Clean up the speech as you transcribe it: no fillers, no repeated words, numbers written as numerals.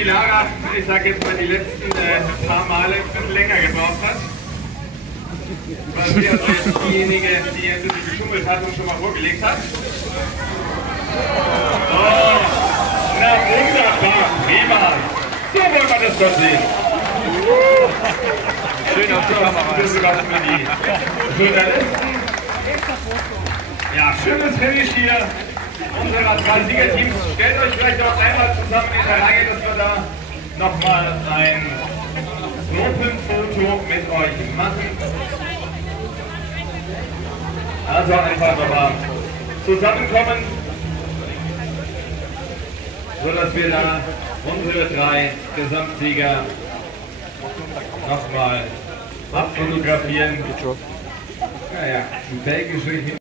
die Lara, ich sage jetzt mal, die letzten paar Male ein bisschen länger gebraucht hat. Weil sie also jetzt diejenige, die ein bisschen geschummelt hat und schon mal vorgelegt hat. Oh, na wunderbar, prima. So wollen wir das doch sehen. Schön auf die Kamera. Das ist was für die Journalisten. Ja, schönes Finish hier unserer drei Siegerteams. Stellt euch vielleicht noch einmal zusammen in der Reihe, dass wir da nochmal ein Gruppenfoto mit euch machen. Also einfach nochmal zusammenkommen, sodass wir da unsere drei Gesamtsieger nochmal abfotografieren. Naja, ein belgischer